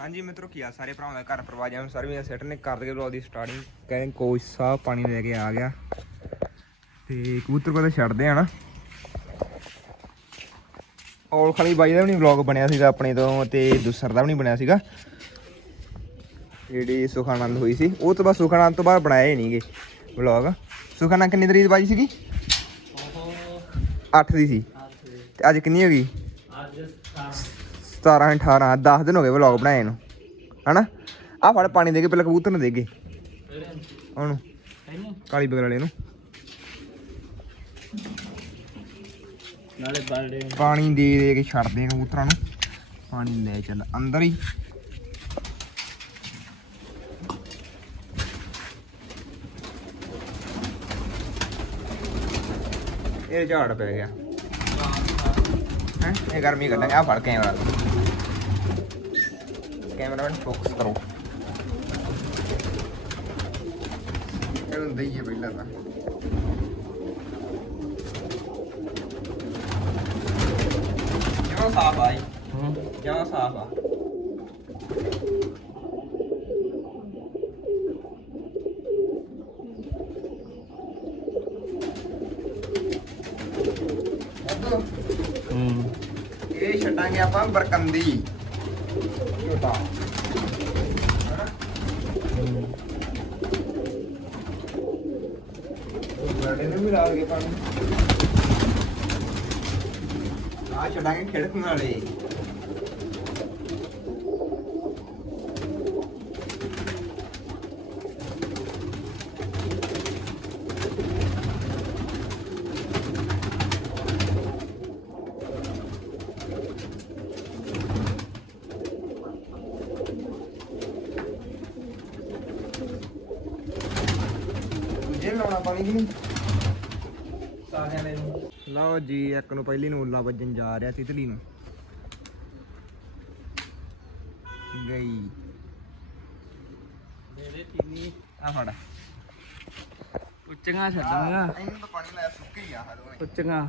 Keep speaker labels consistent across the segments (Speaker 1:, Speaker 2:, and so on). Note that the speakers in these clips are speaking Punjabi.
Speaker 1: ਹਾਂਜੀ ਮਿੱਤਰੋ ਕੀ ਆ ਸਾਰੇ ਭਰਾਵਾਂ ਦਾ ਘਰ ਪਰਿਵਾਰ ਜਾਂ ਸਾਰੇ ਮੇਰੇ ਸੈਟ ਨੇ ਕਰ ਦੇ ਵਲੌਗ ਦੀ ਸਟਾਰਟਿੰਗ ਕਹਿੰਦੇ ਕੋਚ ਸਾਹਿਬ ਪਾਣੀ ਲੈ ਕੇ ਆ ਗਿਆ। ਤੇ ਕਬੂਤਰ ਕੋਲ ਛੱਡਦੇ ਆ ਨਾ। ਔਲ ਖਾਲੀ ਬਾਈ ਦਾ ਵੀ ਨਹੀਂ ਵਲੌਗ ਬਣਿਆ ਸੀਗਾ ਆਪਣੇ ਤੋਂ ਤੇ ਦੂਸਰ ਦਾ ਵੀ ਨਹੀਂ ਬਣਿਆ ਸੀਗਾ। ਜਿਹੜੀ ਸੁਖਾਨੰਦ ਹੋਈ ਸੀ ਉਹ ਤੋਂ ਬਾਅਦ ਸੁਖਾਨੰਦ ਤੋਂ ਬਾਅਦ ਬਣਾਇਆ ਹੀ ਨਹੀਂਗੇ ਵਲੌਗ ਸੁਖਾਨੰਦ ਕਿੰਨੀ ਤਰੀਕ ਬਾਈ ਸੀਗੀ? 8 ਦੀ ਸੀ। ਤੇ ਅੱਜ ਕਿੰਨੀ ਹੋ ਗਈ? 17 18 10 ਦਿਨ ਹੋ ਗਏ ਵਲੌਗ ਬਣਾਏ ਨੂੰ, ਹਨਾ? ਆ ਫੜ, ਪਾਣੀ ਦੇ ਕੇ ਪਹਿਲਾਂ ਕਬੂਤਰ ਨੂੰ ਦੇਗੇ ਉਹਨੂੰ ਕਾਲੀ ਬਗਲ ਵਾਲੇ ਨੂੰ।
Speaker 2: ਨਾਲੇ ਬਰਡੇ
Speaker 1: ਪਾਣੀ ਦੇ ਦੇ ਕੇ ਛੱਡਦੇ ਆ ਕਬੂਤਰਾਂ ਨੂੰ। ਪਾਣੀ ਲੈ ਚੱਲ ਅੰਦਰ ਹੀ। ਇਹ ਝਾੜ ਪੈ ਗਿਆ। ਹੈ? ਇਹ ਗਰਮੀ ਕੱਢਾਂਗੇ ਆ ਫੜ ਕੈਮਰਾ ਕੈਮਰਾਮੈਨ ਫੋਕਸ ਕਰੋ। ਇਹਨੂੰ ਦਈਏ ਪਹਿਲਾਂ ਤਾਂ। ਜਮਾ ਸਾਫ਼ ਆ ਜੀ ਜਮਾ ਸਾਫ਼ ਆ?
Speaker 2: ਹੂੰ।
Speaker 1: ਇਹ ਛੱਡਾਂਗੇ ਆਪਾਂ ਬਰਕੰਦੀ। ਝੋਟਾ ਬਰਡੇ ਨੂੰ ਵੀ ਲਾ ਕੇ ਪਾਣੀ ਆ ਛੱਡਾਂਗੇ ਖਿੜਕਣ ਵਾਲੇ। ਪਾਣੀ ਨਹੀਂ? ਸਾਰਿਆਂ ਨੇ ਲਓ ਜੀ ਇੱਕ ਨੂੰ ਪਹਿਲੀ ਨੂੰ ਉੱਲਾ ਵੱਜਣ ਜਾ ਰਿਹਾ ਤਿਤਲੀ ਨੂੰ। ਗਈ।
Speaker 2: ਮੇਰੇ ਤਿੰਨੀ
Speaker 1: ਆ ਫੜ।
Speaker 2: ਉੱਚੀਆਂ ਛੱਡਾਂਗਾ
Speaker 1: ਇਹਨੂੰ ਤਾਂ ਪਾਣੀ ਲਾਇਆ ਸੁੱਕੀ ਆ ਹਦੋਂ
Speaker 2: ਉੱਚੀਆਂ।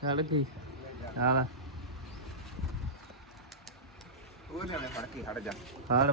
Speaker 2: ਛੱਡ ਗਈ ਆਲਾ
Speaker 1: ਉਹ ਜਾਣੇ ਫੜ ਕੇ ਹਟ ਜਾ।
Speaker 2: ਹਰ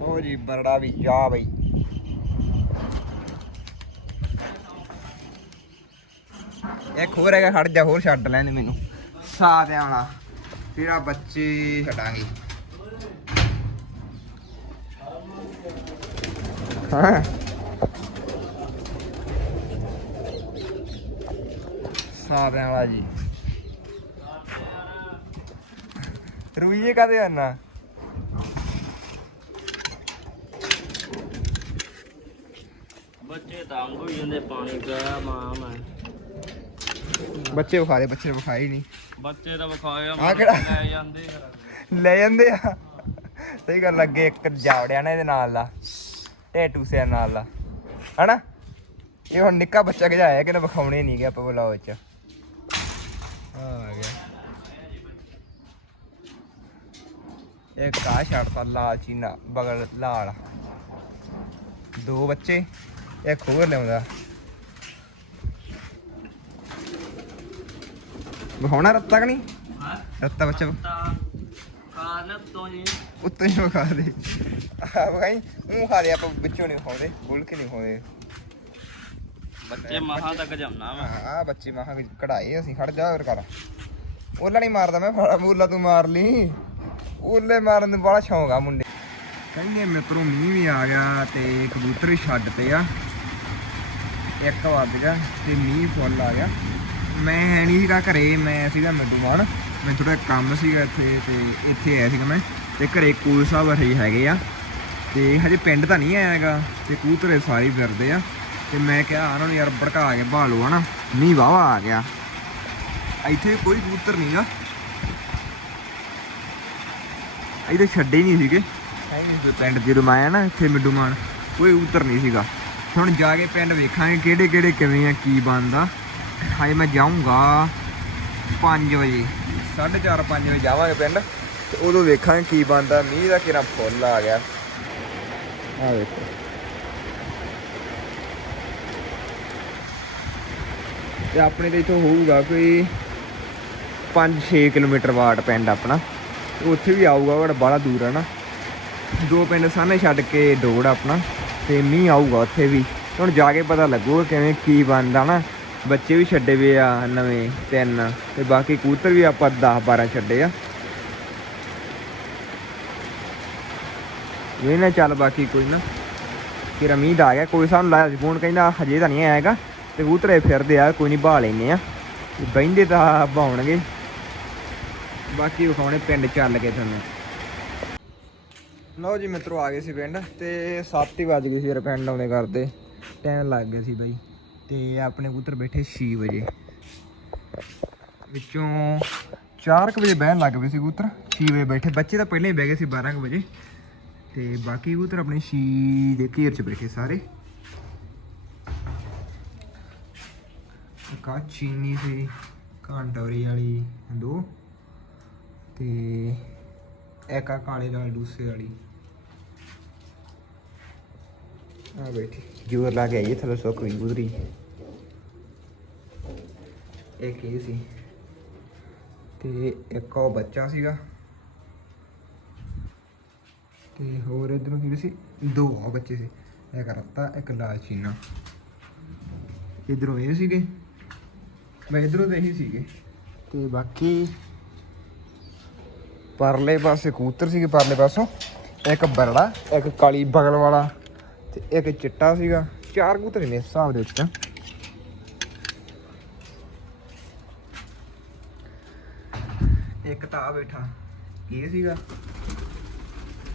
Speaker 1: ਉਹ ਜੀ, ਬਰੜਾ ਵੀ ਜਾ ਬਈ। ਇੱਕ ਹੋਰ ਹੈਗਾ, ਖੜ ਜਾ, ਹੋਰ ਛੱਡ ਲੈਣ ਮੈਨੂੰ। ਸਾਥ ਵਾਲਾ ਫਿਰ ਆ ਬੱਚੇ ਛੱਡਾਂਗੇ। ਹਾਂ? ਸਾਰਿਆਂ ਵਾਲਾ ਜੀ। ਰੁਈਏ ਕਾਦੇ ਆਨਾ
Speaker 2: ਬੱਚੇ ਤੰਗ ਹੋਈ ਜਾਂਦੇ ਪਾਣੀ ਪਿਆ ਮਾਂ ਮੈਂ।
Speaker 1: ਬੱਚੇ ਵਿਖਾ ਦੇ ਬੱਚੇ ਵਿਖਾਏ ਹੀ ਨਹੀਂ।
Speaker 2: ਬੱਚੇ ਤਾਂ ਵਿਖਾਇਆ
Speaker 1: ਆਹ ਕਿਹੜਾ?
Speaker 2: ਲੈ ਜਾਂਦੇ
Speaker 1: ਲੈ ਜਾਂਦੇ ਆ। ਸਹੀ ਗੱਲ ਲੱਗੇ ਇੱਕ ਜਾਵੜਿਆ ਨਾ ਇਹਦੇ ਨਾਲ ਦਾ। ਟੈਟੂ ਸਿਆ ਨਾਲ ਦਾ। ਹਨਾ? ਇਹ ਹੁਣ ਨਿੱਕਾ ਬੱਚਾ ਗਜਾਇਆ ਕਿ ਨਾ ਵਿਖਾਉਣੇ ਨਹੀਂ ਗਏ ਆਪਾਂ ਬੁਲਾਓ ਚ। ਆ ਆ ਗਿਆ। ਇੱਕ ਕਾ ਛੱਡਤਾ ਲਾਲ ਚੀਨਾ ਬਗਲ ਲਾਲ। ਦੋ ਬੱਚੇ ਇੱਕ ਹੋਰ ਲਿਆਉਂਦਾ। ਵਿਖਾਉਣਾ ਰੱਤਾ ਕਿ ਨਹੀਂ?
Speaker 2: ਹਾਂ।
Speaker 1: ਰੱਤਾ ਬੱਚਾ।
Speaker 2: ਕਾਰਨ ਤੋਂ ਹੀ।
Speaker 1: ਉੱਤੋਂ ਹੀ ਵਿਖਾ ਦੇ। ਆ ਭਾਈ ਮੂੰਹ ਖਾ ਦੇ ਆਪਾਂ ਵਿੱਚੋਂ ਨਹੀਂ ਵਿਖਾਉਂਦੇ ਖੋਲ ਕੇ ਨਹੀਂ ਵਿਖਾਉਂਦੇ।
Speaker 2: ਬੱਚੇ ਮਹਾ ਤੱਕ ਜਮਨਾ ਵਾ।
Speaker 1: ਆ ਬੱਚੇ ਮਹਾ ਕਢਾਏ ਅਸੀਂ ਖੜ ਜਾ ਹੋਰ ਕਰ। ਉਹਲਾ ਨਹੀਂ ਮਾਰਦਾ ਮੈਂ ਫਾੜਾ ਮੂਲਾ ਤੂੰ ਮਾਰ ਲਈ। ਉਹਲੇ ਮਾਰਨ ਦਾ ਬੜਾ ਸ਼ੌਂਕ ਆ ਮੁੰਡੇ। ਕਹਿੰਦੇ ਮਿੱਤਰੋਂ, ਮੀਂਹ ਵੀ ਆ ਗਿਆ ਤੇ ਕਬੂਤਰ ਛੱਡ ਤੇ ਆ। ਇੱਕ ਵੱਜ ਗਿਆ ਤੇ ਮੀਂਹ ਫੁੱਲ ਆ ਗਿਆ। ਮੈਂ ਹੈ ਨਹੀਂ ਸੀਗਾ ਘਰੇ, ਮੈਂ ਸੀਗਾ ਮਿੰਟੂਮਾਨ ਮੈਂ ਥੋੜਾ ਕੰਮ ਸੀਗਾ ਇੱਥੇ ਤੇ ਇੱਥੇ ਆਇਆ ਸੀਗਾ ਮੈਂ। ਤੇ ਘਰੇ ਕੋਲ ਸਾਹਿਬ ਰਹੀ ਹੈਗੇ ਆ। ਤੇ ਹਜੇ ਪਿੰਡ ਤਾਂ ਨਹੀਂ ਆਇਆ ਹੈਗਾ ਤੇ ਕਬੂਤਰ ਸਾਰੇ ਫਿਰਦੇ ਆ। ਤੇ ਮੈਂ ਕਿਹਾ ਉਹਨਾਂ ਨੂੰ ਯਾਰ ਭੜਕਾ ਕੇ ਭਾਲੋ ਹਨਾ। ਮੀਂਹ ਵਾਵਾ ਆ ਗਿਆ। ਇੱਥੇ ਕੋਈ ਕਬੂਤਰ ਨਹੀਂਗਾ ਇਹਦੇ ਛੱਡੇ ਹੀ ਨਹੀਂ ਸੀਗੇ। ਪਿੰਡ ਜਦੋਂ ਮੈਂ ਆਇਆ ਨਾ ਇੱਥੇ ਮਿੱਡੂ ਮਾਨ ਕੋਈ ਕਬੂਤਰ ਨਹੀਂ ਸੀਗਾ। ਹੁਣ ਜਾ ਕੇ ਪਿੰਡ ਵੇਖਾਂਗੇ ਕਿਹੜੇ ਕਿਹੜੇ ਕਿਵੇਂ ਆ ਕੀ ਬਣਦਾ। ਹਾਏ ਮੈਂ ਜਾਊਂਗਾ 5 ਵਜੇ। 4:30 5 ਵਜੇ ਜਾਵਾਂਗੇ ਪਿੰਡ। ਤੇ ਉਦੋਂ ਵੇਖਾਂਗੇ ਕੀ ਬਣਦਾ। ਮੀਂਹ ਦਾ ਕਿਹੜਾ ਫੁੱਲ ਆ ਗਿਆ। ਆ ਵੇਖੋ। ਤੇ ਆਪਣੇ ਤੇ ਇਥੋਂ ਹੋਊਗਾ ਕੋਈ 5-6 ਕਿਲੋਮੀਟਰ ਵਾਟ ਪਿੰਡ ਆਪਣਾ। ਉੱਥੇ ਵੀ ਆਊਗਾ, ਬੜਾ ਬੜਾ ਦੂਰ ਹੈ ਨਾ। ਦੋ ਪਿੰਡ ਸਾਹਮਣੇ ਛੱਡ ਕੇ ਡੋੜ ਆਪਣਾ, ਤੇ ਮੀਂਹ ਆਊਗਾ ਉੱਥੇ ਵੀ। ਹੁਣ ਜਾ ਕੇ ਪਤਾ ਲੱਗੂਗਾ ਕਿਵੇਂ ਕੀ ਬਣਦਾ ਨਾ। ਬੱਚੇ ਵੀ ਛੱਡੇ ਵੇ ਆ, ਨਵੇਂ ਤਿੰਨ, ਤੇ ਬਾਕੀ ਕੂਤਰ ਵੀ ਆਪਾਂ 10 12 ਛੱਡੇ ਆ। ਇਹ ਨਾ ਚੱਲ ਬਾਕੀ ਕੋਈ ਨਾ। ਕਿ ਰਮੀਦ ਆ ਗਿਆ, ਕੋਈ ਸਾਨੂੰ ਲਾਇਆ ਸੀ ਫੋਨ ਕਹਿੰਦਾ ਹਜੇ ਤਾਂ ਨਹੀਂ ਆਏਗਾ ਤੇ ਕੂਤਰੇ ਫਿਰਦੇ ਆ, ਕੋਈ ਨਹੀਂ ਬਹਾ ਲੈਨੇ ਆ। ਤੇ ਬਹਿੰਦੇ ਤਾਂ ਬਾਉਣਗੇ ਬਾਕੀ ਵਿਖਾਉਣੇ ਪਿੰਡ ਚੱਲ ਕੇ ਤੁਹਾਨੂੰ। ਲਓ ਜੀ ਮਿੱਤਰੋ, ਆ ਗਏ ਸੀ ਪਿੰਡ ਤੇ 7 ਹੀ ਵੱਜ ਗਏ ਸੀ ਯਾਰ ਪਿੰਡ ਆਉਂਦੇ ਕਰਦੇ। ਟਾਈਮ ਲੱਗ ਗਿਆ ਸੀ ਬਾਈ। ਤੇ ਆਪਣੇ ਕਬੂਤਰ ਬੈਠੇ 6 ਵਜੇ। ਵਿੱਚੋਂ 4 ਵਜੇ ਬਹਿਣ ਲੱਗ ਪਏ ਸੀ ਕਬੂਤਰ। 6 ਵਜੇ ਬੈਠੇ। ਬੱਚੇ ਤਾਂ ਪਹਿਲਾਂ ਹੀ ਬਹਿ ਗਏ ਸੀ 12 ਕੁ ਵਜੇ। ਤੇ ਬਾਕੀ ਕਬੂਤਰ ਆਪਣੇ 6 ਦੇ ਘੇਰ 'ਚ ਬੈਠੇ ਸਾਰੇ। ਇੱਕ ਚੀਨੀ ਸੀ ਕਾਂਟੋਰੀ ਵਾਲੀ, ਦੋ। ਤੇ ਇੱਕ ਆ ਕਾਲੇ ਨਾਲ ਦੂਸਰੇ ਵਾਲੀ। ਆ ਬੈਠੀ। ਜੋਰ ਲਾ ਕੇ ਆਈ ਥੱਲੇ ਸੁੱਕ ਵੀ ਗੁਜ਼ਰੀ ਇੱਕ ਇਹ ਸੀ? ਤੇ ਇੱਕ ਉਹ ਬੱਚਾ ਸੀਗਾ। ਤੇ ਹੋਰ ਇਧਰੋਂ ਕਿਹੜੇ ਸੀ? ਦੋ ਆ ਬੱਚੇ ਸੀ। ਇੱਕ ਰੱਤਾ ਇੱਕ ਲਾਲ ਚੀਨਾ। ਇਧਰੋਂ ਇਹ ਸੀਗੇ। ਮੈਂ ਇਧਰੋਂ ਦੇ ਹੀ ਸੀਗੇ। ਤੇ ਬਾਕੀ ਪਰਲੇ ਪਾਸੇ ਕਬੂਤਰ ਸੀਗੇ ਪਰਲੇ ਪਾਸੋਂ, ਇੱਕ ਬਰੜਾ, ਇੱਕ ਕਾਲੀ ਬਗਲ ਵਾਲਾ ਤੇ ਇੱਕ ਚਿੱਟਾ ਸੀਗਾ। ਚਾਰ ਕਬੂਤਰ ਨੇ ਇਸ ਹਿਸਾਬ ਦੇ ਉੱਤੇ ਇੱਕ ਤਾਂ ਆ ਬੈਠਾ, ਇਹ ਸੀਗਾ।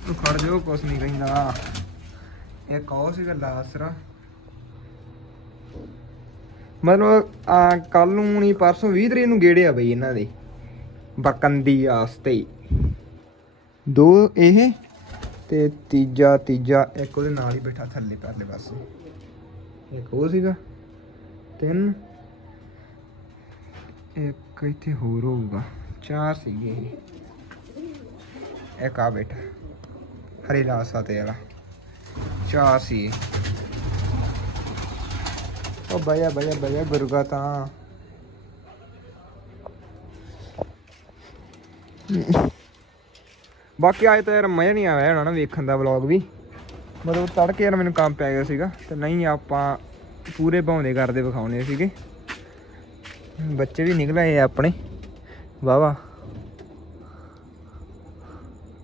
Speaker 1: ਤੂੰ ਖੜ ਜਾਓ, ਕੁਛ ਨਹੀਂ ਕਹਿੰਦਾ। ਇੱਕ ਉਹ ਸੀਗਾ ਲਾਸਰਾ। ਮਤਲਬ ਆ ਕੱਲ ਨੂੰ ਨਹੀਂ, ਪਰਸੋਂ 20 ਤਰੀਕ ਨੂੰ ਗੇੜੇ ਆ ਬਈ ਇਹਨਾਂ ਦੇ। ਬਰਕੰਦੀ ਆਸਤੇ ਦੋ ਇਹ ਤੇ ਤੀਜਾ ਤੀਜਾ, ਇੱਕ ਉਹਦੇ ਨਾਲ ਹੀ ਬੈਠਾ ਥੱਲੇ ਪਰਲੇ ਪਾਸੇ। ਇੱਕ ਉਹ ਸੀਗਾ, ਤਿੰਨ। ਇੱਕ ਇੱਥੇ ਹੋਰ ਹੋਊਗਾ, ਚਾਰ ਸੀਗੇ ਇਹ। ਇੱਕ ਆ ਬੈਠਾ, ਹਰੇ ਲਾਸਾ ਤੇ ਵਾਲਾ। ਚਾਰ ਸੀ ਉਹ ਬਈਆ ਬਈਆ ਬਈਆ ਗੁਰਗਾ ਤਾਂ। ਬਾਕੀ ਅੱਜ ਤਾਂ ਯਾਰ ਮਜ਼ਾ ਨਹੀਂ ਆਇਆ ਹੋਣਾ ਨਾ ਵੇਖਣ ਦਾ ਵਲੌਗ ਵੀ। ਮਤਲਬ ਤੜਕੇ ਯਾਰ ਮੈਨੂੰ ਕੰਮ ਪੈ ਗਿਆ ਸੀਗਾ ਤੇ ਨਹੀਂ ਆਪਾਂ ਪੂਰੇ ਭਾਉਂਦੇ ਕਰਦੇ ਵਿਖਾਉਣੇ ਸੀਗੇ। ਬੱਚੇ ਵੀ ਨਿਕਲ ਆਏ ਆਪਣੇ। ਵਾਵਾ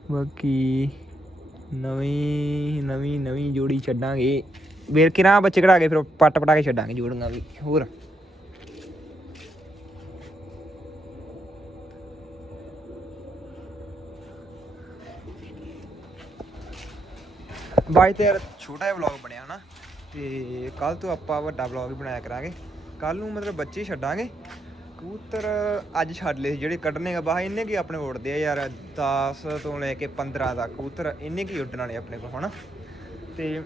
Speaker 1: ਬਾਕੀ ਨਵੀਂ ਨਵੀਂ ਨਵੀਂ ਜੋੜੀ ਛੱਡਾਂਗੇ। ਵੇਰ ਕਿਰਾਂ ਬੱਚੇ ਕਢਾ ਕੇ ਫਿਰ ਪੱਟ ਪਟਾ ਕੇ ਛੱਡਾਂਗੇ ਜੋੜੀਆਂ ਵੀ। ਹੋਰ। ਬਾਈ ਤੇ ਯਾਰ ਛੋਟਾ ਜਿਹਾ ਵਲੌਗ ਬਣਿਆ ਨਾ, ਤੇ ਕੱਲ ਤੋਂ ਆਪਾਂ ਵੱਡਾ ਵਲੌਗ ਵੀ ਬਣਾਇਆ ਕਰਾਂਗੇ। ਕੱਲ ਨੂੰ ਮਤਲਬ ਬੱਚੇ ਹੀ ਛੱਡਾਂਗੇ। ਕਬੂਤਰ ਅੱਜ ਛੱਡ ਲਏ ਸੀ, ਜਿਹੜੇ ਕੱਢਣੇ ਆ ਬਾਹਰ ਇੰਨੇ ਕੀ ਆਪਣੇ ਉੱਡਦੇ ਆ ਯਾਰ 10 ਤੋਂ ਲੈ ਕੇ 15 ਤੱਕ ਕਬੂਤਰ, ਇੰਨੇ ਕੀ ਉੱਡਣ ਵਾਲੇ ਆਪਣੇ ਕੋਲ ਹਨਾ ਤੇ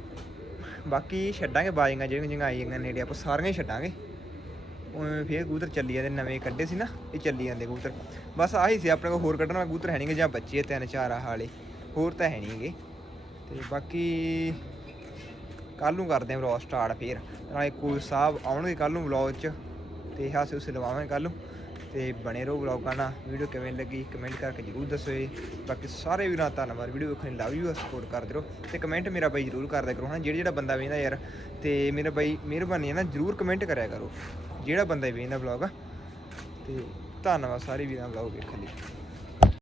Speaker 1: ਬਾਕੀ ਛੱਡਾਂਗੇ ਬਾਜੀਆਂ, ਜਿਹੜੀਆਂ ਜਿਹੜੀਆਂ ਆਈਆਂ ਨੇੜੇ, ਆਪਾਂ ਸਾਰੀਆਂ ਹੀ ਛੱਡਾਂਗੇ। ਉਵੇਂ ਫੇਰ ਕਬੂਤਰ ਚੱਲੀ ਜਾਂਦੇ, ਨਵੇਂ ਕੱਢੇ ਸੀ ਨਾ, ਇਹ ਚੱਲੀ ਜਾਂਦੇ ਕਬੂਤਰ। ਬਸ ਆਹੀ ਸੀ, ਆਪਣੇ ਕੋਲ ਹੋਰ ਕੱਢਣ ਵਾਲੇ ਕਬੂਤਰ ਹੈ ਨਹੀਂਗੇ ਜਾਂ ਬੱਚੇ ਤਿੰਨ ਚਾਰ ਆ ਹਾਲੇ ਹੋਰ ਤਾਂ ਹੈ ਨਹੀਂਗੇ ਤੇ ਬਾਕੀ ਕੱਲ ਨੂੰ ਕਰਦੇ ਆਂ ਵਲੌਗ ਸਟਾਰਟ ਫੇਰ। ਨਾਲੇ ਕੋਈ ਸਾਹਿਬ ਆਉਣਗੇ ਕੱਲ ਨੂੰ ਵਲੌਗ 'ਚ ਤੇ ਹਾਸੇ ਉਸੇ ਲਵਾਵਾਂਗੇ ਕੱਲ ਨੂੰ। ਤੇ ਬਣੇ ਰਹੋ ਵਲੌਗਾਂ ਨਾਲ। ਵੀਡੀਓ ਕਿਵੇਂ ਲੱਗੀ ਕਮੈਂਟ ਕਰਕੇ ਜਰੂਰ ਦੱਸੋ ਬਾਕੀ ਸਾਰੇ ਵੀਰਾਂ ਧੰਨਵਾਦ। ਵੀਡੀਓ ਵੇਖਣ ਲਈ ਲਵ ਯੂ ਸਪੋਰਟ ਕਰਦੇ ਰਹੋ। ਤੇ ਕਮੈਂਟ ਮੇਰਾ ਬਾਈ ਜਰੂਰ ਕਰਦਿਆ ਕਰੋ ਹਾਂ ਜਿਹੜਾ ਜਿਹੜਾ ਬੰਦਾ ਵੇਖਦਾ ਯਾਰ, ਤੇ ਮੇਰਾ ਬਾਈ ਮਿਹਰਬਾਨੀ ਹੈ ਨਾ, ਜਰੂਰ ਕਮੈਂਟ ਕਰਿਆ ਕਰੋ। ਜਿਹੜਾ ਬੰਦਾ ਵੇਖਦਾ ਵਲੌਗ ਤੇ ਧੰਨਵਾਦ ਸਾਰੇ ਵੀਰਾਂ ਵਲੌਗ ਵੇਖਣ ਲਈ।